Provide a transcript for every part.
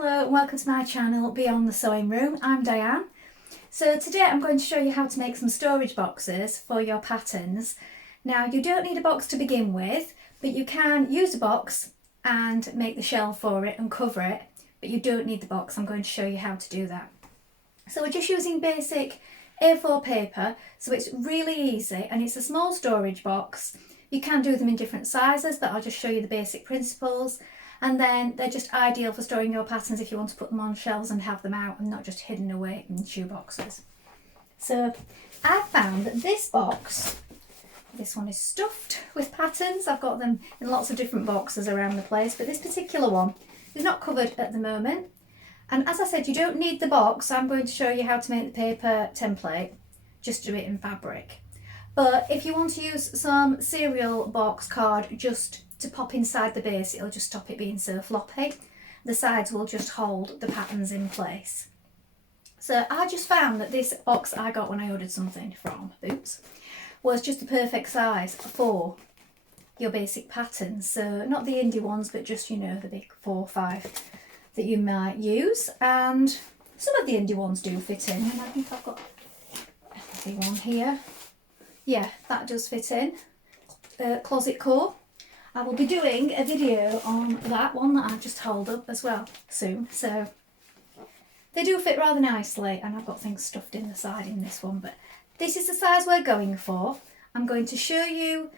Hello and welcome to my channel Beyond the Sewing Room. I'm Diane. So today I'm going to show you how to make some storage boxes for your patterns. Now you don't need a box to begin with, but you can use a box and make the shell for it and cover it, but you don't need the box. I'm going to show you how to do that. So we're just using basic A4 paper, so it's really easy and it's a small storage box. You can do them in different sizes, but I'll just show you the basic principles. And then they're just ideal for storing your patterns if you want to put them on shelves and have them out and not just hidden away in shoe boxes. So I found that this box, this one is stuffed with patterns. I've got them in lots of different boxes around the place, but this particular one is not covered at the moment. And as I said, you don't need the box. I'm going to show you how to make the paper template, just do it in fabric. But if you want to use some cereal box card just to pop inside the base, it'll just stop it being so floppy. The sides will just hold the patterns in place. So I just found that this box I got when I ordered something from Boots was just the perfect size for your basic patterns. So not the indie ones, but just, you know, the big 4 or 5 that you might use. And some of the indie ones do fit in. And I think I've got a heavy one here. Yeah, that does fit in. Closet core. I will be doing a video on that one that I've just held up as well soon. So they do fit rather nicely, and I've got things stuffed in the side in this one, but this is the size we're going for. I'm going to show you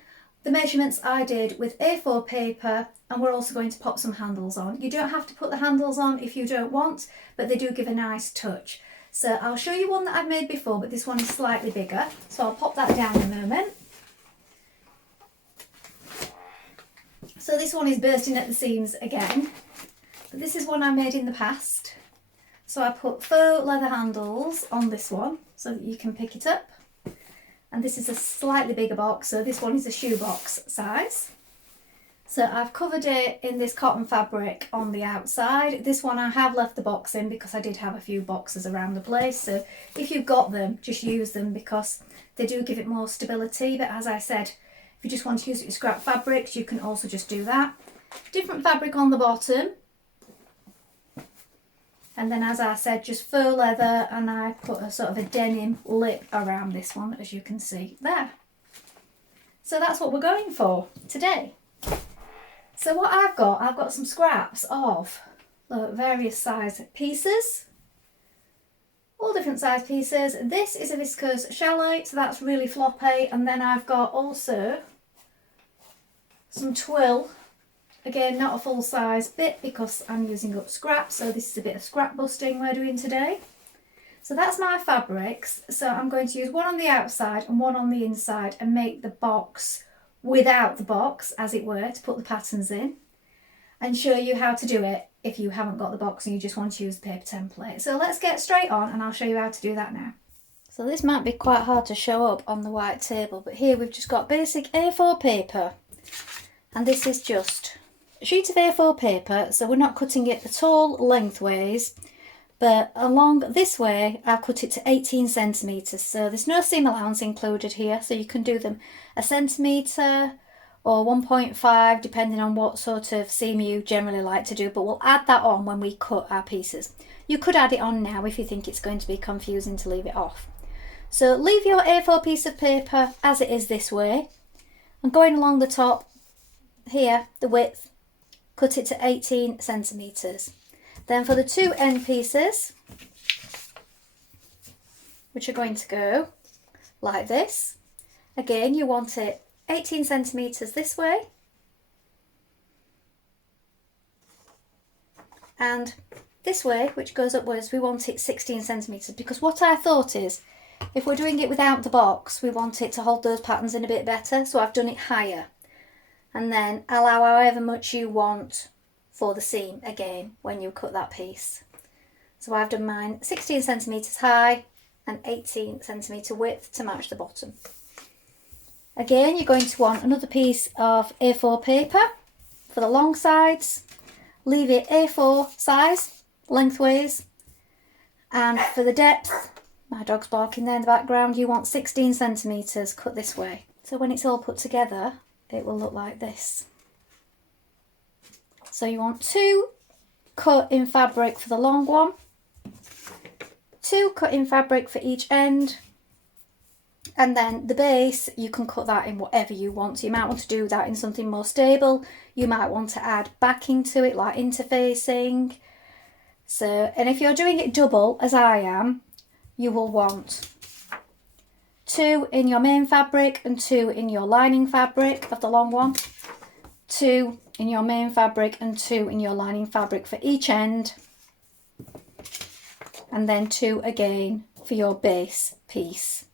the measurements I did with A4 paper, and we're also going to pop some handles on. You don't have to put the handles on if you don't want, but they do give a nice touch. So I'll show you one that I've made before, but this one is slightly bigger. So I'll pop that down in a moment. So this one is bursting at the seams again, but this is one I made in the past. So I put faux leather handles on this one so that you can pick it up. And this is a slightly bigger box, so this one is a shoe box size. So I've covered it in this cotton fabric on the outside. This one I have left the box in because I did have a few boxes around the place. So if you've got them, just use them because they do give it more stability. But as I said, if you just want to use it with scrap fabrics, you can also just do that. Different fabric on the bottom. And then, as I said, just faux leather, and I put a sort of a denim lip around this one, as you can see there. So that's what we're going for today. So what I've got some scraps of various size pieces. All different size pieces. This is a viscose chalet, so that's really floppy. And then I've got also some twill. Again, not a full size bit because I'm using up scrap, so this is a bit of scrap busting we're doing today. So that's my fabrics. So I'm going to use one on the outside and one on the inside and make the box without the box, as it were, to put the patterns in, and show you how to do it if you haven't got the box and you just want to use the paper template. So let's get straight on and I'll show you how to do that now. So this might be quite hard to show up on the white table, but here we've just got basic A4 paper, and this is just a sheet of A4 paper, so we're not cutting it at all lengthways, but along this way I've cut it to 18 centimetres, so there's no seam allowance included here, so you can do them a centimetre or 1.5 depending on what sort of seam you generally like to do, but we'll add that on when we cut our pieces. You could add it on now if you think it's going to be confusing to leave it off. So leave your A4 piece of paper as it is this way, and going along the top here, the width, cut it to 18 centimetres. Then for the two end pieces, which are going to go like this, again you want it 18 centimetres this way, and this way, which goes upwards, we want it 16 centimetres, because what I thought is, if we're doing it without the box, we want it to hold those patterns in a bit better, so I've done it higher. And then allow however much you want for the seam again when you cut that piece. So I've done mine 16 centimetres high and 18 centimetre width to match the bottom. Again, you're going to want another piece of A4 paper for the long sides. Leave it A4 size lengthways, and for the depth, my dog's barking there in the background, you want 16 centimetres cut this way. So when it's all put together, it will look like this. So you want two cut in fabric for the long one, 2 cut in fabric for each end, and then the base, you can cut that in whatever you want. So you might want to do that in something more stable. You might want to add backing to it, like interfacing. So, and if you're doing it double, as I am, you will want 2 in your main fabric and 2 in your lining fabric of the long one, 2 in your main fabric and 2 in your lining fabric for each end, and then 2 again for your base piece.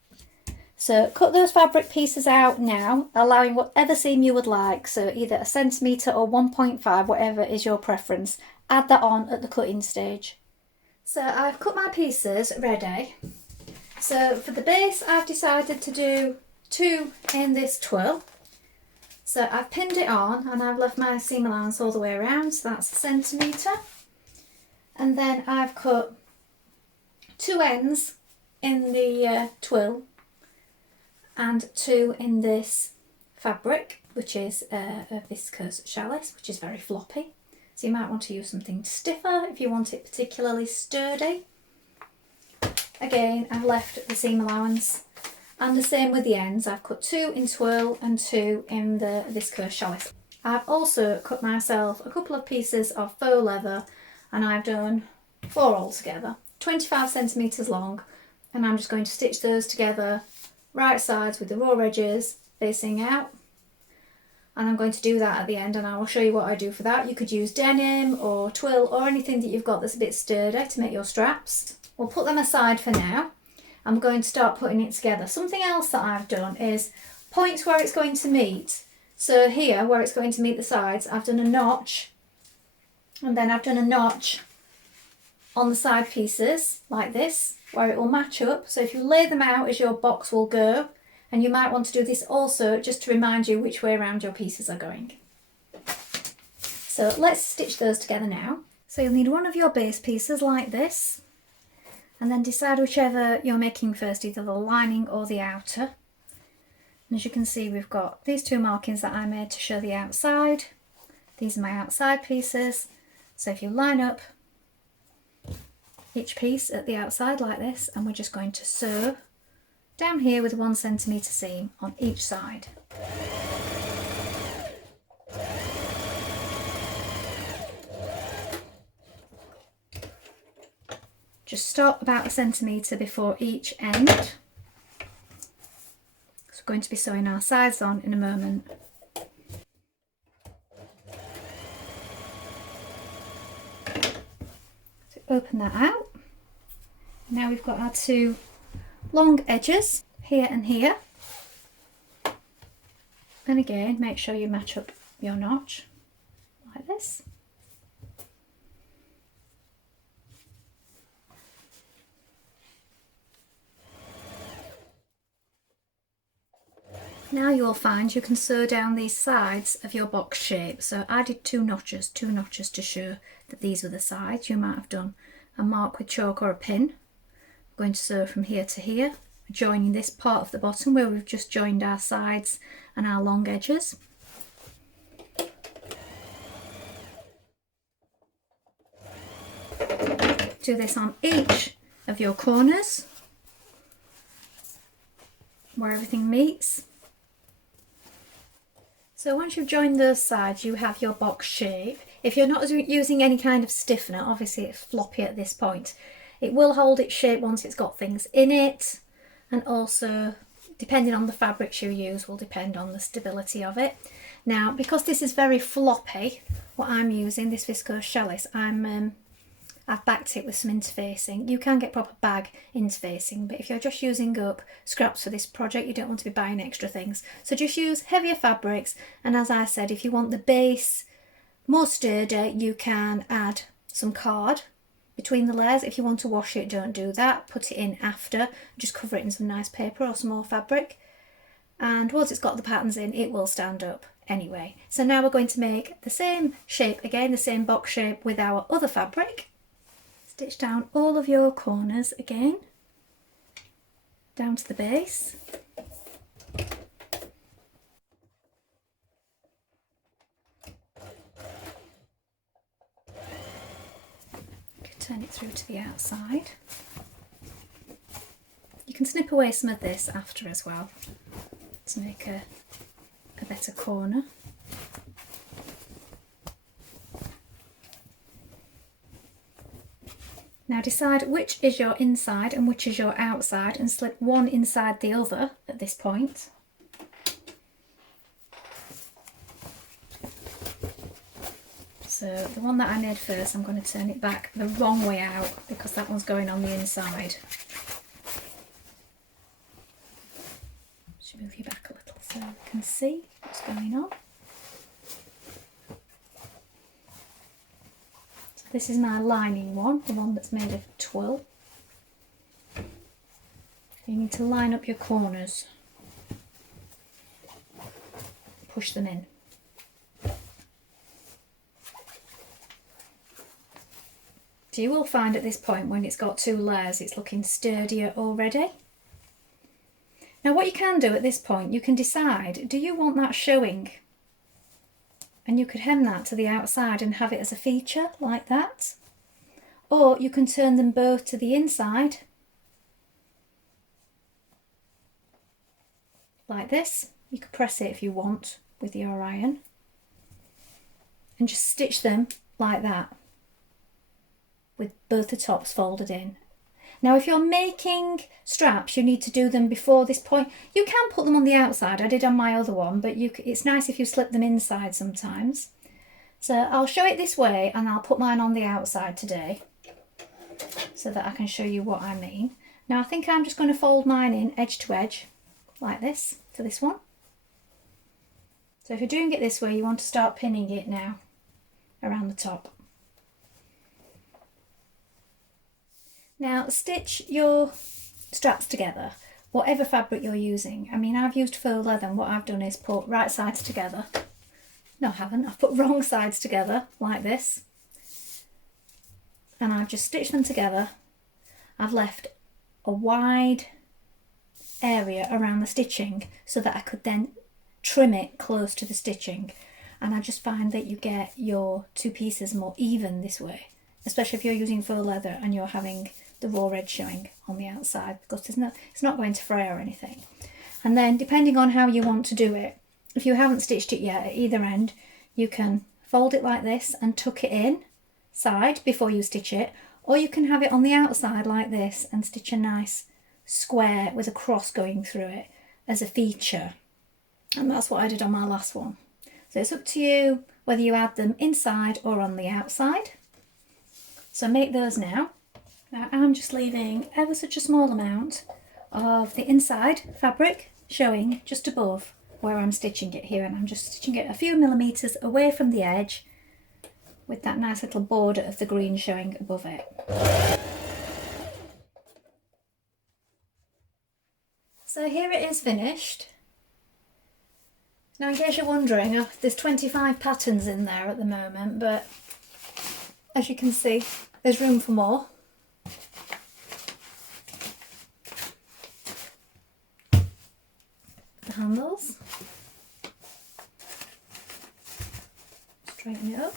So cut those fabric pieces out now, allowing whatever seam you would like, so either 1 centimetre or 1.5, whatever is your preference. Add that on at the cutting stage. So I've cut my pieces ready. So for the base, I've decided to do 2 in this twill. So I've pinned it on and I've left my seam allowance all the way around, so that's 1 centimetre. And then I've cut 2 ends in the twill and 2 in this fabric, which is a viscose challis, which is very floppy. So you might want to use something stiffer if you want it particularly sturdy. Again, I've left the seam allowance, and the same with the ends. I've cut 2 in twill and 2 in the viscose challis. I've also cut myself a couple of pieces of faux leather, and I've done 4 altogether, 25 centimetres long, and I'm just going to stitch those together right sides with the raw edges facing out, and I'm going to do that at the end, and I will show you what I do for that. You could use denim or twill or anything that you've got that's a bit sturdy to make your straps. We'll put them aside for now. I'm going to start putting it together. Something else that I've done is points where it's going to meet. So here, where it's going to meet the sides, I've done a notch, and then I've done a notch on the side pieces like this, where it will match up. So if you lay them out as your box will go, and you might want to do this also just to remind you which way around your pieces are going. So let's stitch those together now. So you'll need one of your base pieces like this, and then decide whichever you're making first, either the lining or the outer. And as you can see, we've got these 2 markings that I made to show the outside. These are my outside pieces. So if you line up each piece at the outside like this, and we're just going to sew down here with a 1 centimetre seam on each side. Just stop about 1 centimetre before each end. So we're going to be sewing our sides on in a moment. So open that out. Now we've got our 2 long edges here and here. And again, make sure you match up your notch like this. Now you'll find you can sew down these sides of your box shape. So I did 2 notches to show that these were the sides. You might have done a mark with chalk or a pin. I'm going to sew from here to here, joining this part of the bottom where we've just joined our sides and our long edges. Do this on each of your corners where everything meets. So once you've joined those sides, you have your box shape. If you're not using any kind of stiffener, obviously it's floppy at this point. It will hold its shape once it's got things in it, and also depending on the fabrics you use will depend on the stability of it. Now, because this is very floppy, what I'm using, this viscose challis, I've backed it with some interfacing. You can get proper bag interfacing, but if you're just using up scraps for this project, you don't want to be buying extra things. So just use heavier fabrics, and as I said, if you want the base more sturdy, you can add some card between the layers. If you want to wash it, don't do that. Put it in after, just cover it in some nice paper or some more fabric. And once it's got the patterns in, it will stand up anyway. So now we're going to make the same shape again, the same box shape with our other fabric. Stitch down all of your corners again, down to the base. turn it through to the outside. You can snip away some of this after as well to make a better corner. Now decide which is your inside and which is your outside and slip one inside the other at this point. So the one that I made first, I'm going to turn it back the wrong way out because that one's going on the inside. Just move you back a little so you can see what's going on. So this is my lining one, the one that's made of twill. You need to line up your corners. Push them in. So you will find at this point when it's got two layers it's looking sturdier already. Now what you can do at this point, you can decide, do you want that showing? And you could hem that to the outside and have it as a feature like that. Or you can turn them both to the inside like this. You could press it if you want with your iron and just stitch them like that, with both the tops folded in. Now if you're making straps, you need to do them before this point. You can put them on the outside, I did on my other one, but it's nice if you slip them inside sometimes. So I'll show it this way and I'll put mine on the outside today so that I can show you what I mean. Now I think I'm just going to fold mine in edge to edge like this for this one. So if you're doing it this way, you want to start pinning it now around the top. Now stitch your straps together, whatever fabric you're using. I mean, I've used faux leather and what I've done is put right sides together. No, I haven't. I've put wrong sides together like this. And I've just stitched them together. I've left a wide area around the stitching so that I could then trim it close to the stitching. And I just find that you get your two pieces more even this way, especially if you're using faux leather and you're having the raw edge showing on the outside, because it's not going to fray or anything. And then depending on how you want to do it, if you haven't stitched it yet at either end, you can fold it like this and tuck it in side before you stitch it, or you can have it on the outside like this and stitch a nice square with a cross going through it as a feature. And that's what I did on my last one. So it's up to you whether you add them inside or on the outside. So make those now. Now I'm just leaving ever such a small amount of the inside fabric showing just above where I'm stitching it here, and I'm just stitching it a few millimetres away from the edge with that nice little border of the green showing above it. So here it is finished. Now in case you're wondering, there's 25 patterns in there at the moment, but as you can see, there's room for more. The handles. Straighten it up.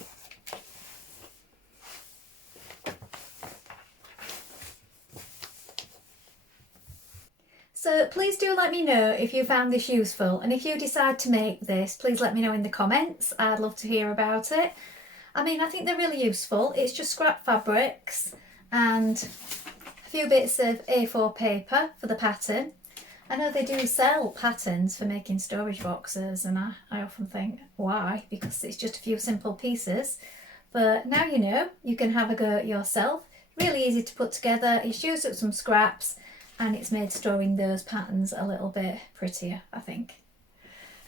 So please do let me know if you found this useful, and if you decide to make this, please let me know in the comments. I'd love to hear about it. I mean, I think they're really useful. It's just scrap fabrics and a few bits of A4 paper for the pattern. I know they do sell patterns for making storage boxes, and I often think, why? Because it's just a few simple pieces. But now you know, you can have a go yourself. Really easy to put together. It's used up some scraps and it's made storing those patterns a little bit prettier, I think.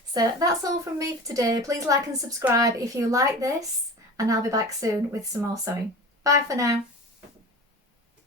So that's all from me for today. Please like and subscribe if you like this, and I'll be back soon with some more sewing. Bye for now.